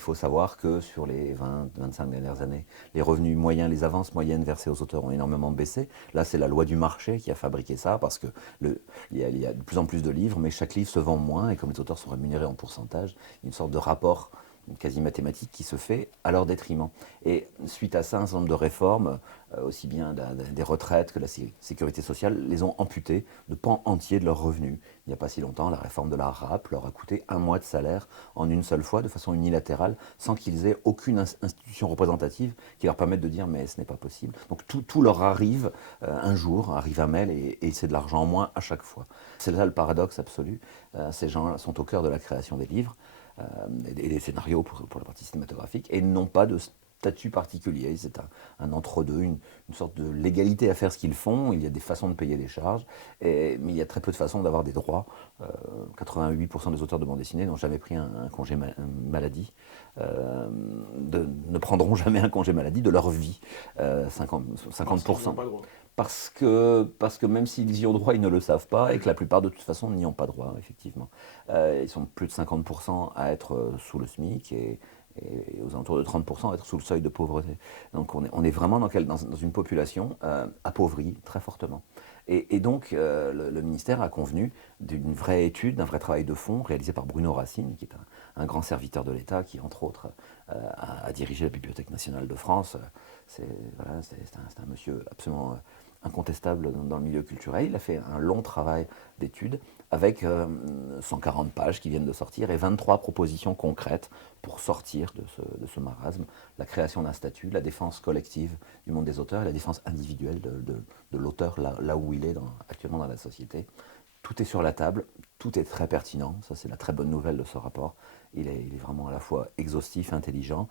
faut savoir que sur les 20-25 dernières années, les revenus moyens, les avances moyennes versées aux auteurs ont énormément baissé. Là, c'est la loi du marché qui a fabriqué ça, parce que il y a de plus en plus de livres, mais chaque livre se vend moins, et comme les auteurs sont rémunérés en pourcentage, il y a une sorte de rapport quasi mathématique qui se fait à leur détriment. Et suite à ça, un certain nombre de réformes, aussi bien des retraites que la sécurité sociale, les ont amputées de pans entiers de leurs revenus. Il n'y a pas si longtemps, la réforme de la RAP leur a coûté un mois de salaire en une seule fois, de façon unilatérale, sans qu'ils aient aucune institution représentative qui leur permette de dire mais ce n'est pas possible. Donc tout leur arrive un jour, arrive un mail, et c'est de l'argent en moins à chaque fois. C'est là le paradoxe absolu. Ces gens sont au cœur de la création des livres et des scénarios pour la partie cinématographique, et n'ont pas de statut particulier. C'est un entre-deux, une sorte de légalité à faire ce qu'ils font. Il y a des façons de payer des charges, mais il y a très peu de façons d'avoir des droits. 88% des auteurs de bande dessinée n'ont jamais pris un congé maladie, ne prendront jamais un congé maladie de leur vie. 50, Parce qu'ils n'y ont 50%. pas droit. Parce que même s'ils y ont droit, ils ne le savent pas, et que la plupart de toute façon n'y ont pas droit, effectivement. Ils sont plus de 50% à être sous le SMIC, et aux alentours de 30% à être sous le seuil de pauvreté. Donc on est vraiment dans une population appauvrie très fortement. Et donc le ministère a convenu d'une vraie étude, d'un vrai travail de fond réalisé par Bruno Racine, qui est un grand serviteur de l'État, qui entre autres a dirigé la Bibliothèque nationale de France. C'est voilà, c'est un monsieur absolument incontestable dans le milieu culturel. Il a fait un long travail d'études avec 140 pages qui viennent de sortir, et 23 propositions concrètes pour sortir de ce marasme. La création d'un statut, la défense collective du monde des auteurs, et la défense individuelle de l'auteur là où il est actuellement dans la société. Tout est sur la table, tout est très pertinent, ça c'est la très bonne nouvelle de ce rapport. Il est vraiment à la fois exhaustif, intelligent,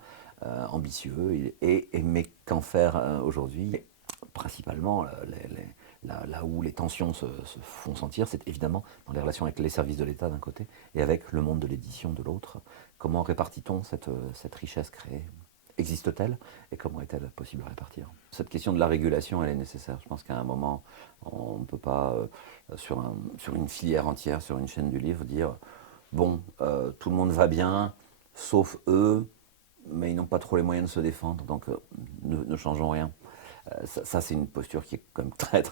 ambitieux, mais qu'en faire aujourd'hui? Principalement, là où les tensions se font sentir, c'est évidemment dans les relations avec les services de l'État d'un côté, et avec le monde de l'édition de l'autre. Comment répartit-on cette richesse créée? Existe-t-elle? Et comment est-elle possible à répartir? Cette question de la régulation, elle est nécessaire. Je pense qu'à un moment, on ne peut pas, sur une filière entière, sur une chaîne du livre, dire bon, tout le monde va bien, sauf eux, mais ils n'ont pas trop les moyens de se défendre, donc ne changeons rien. Ça, c'est une posture qui est quand même très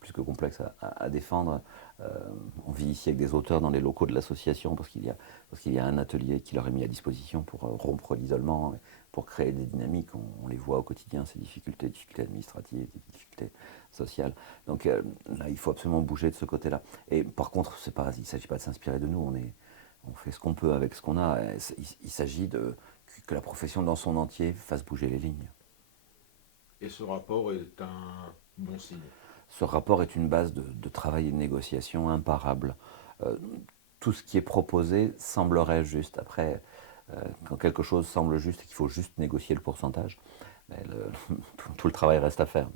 plus que complexe à défendre. Euh, on vit ici avec des auteurs dans les locaux de l'association, parce qu'il y a un atelier qui leur est mis à disposition pour rompre l'isolement, pour créer des dynamiques. On les voit au quotidien, ces difficultés administratives, des difficultés sociales. Donc là, il faut absolument bouger de ce côté-là. Et par contre, il ne s'agit pas de s'inspirer de nous. On fait ce qu'on peut avec ce qu'on a. Il s'agit que la profession dans son entier fasse bouger les lignes. Et ce rapport est un bon signe. Ce rapport est une base de travail et de négociation imparable. Euh, tout ce qui est proposé semblerait juste. Après, quand quelque chose semble juste et qu'il faut juste négocier le pourcentage, tout le travail reste à faire.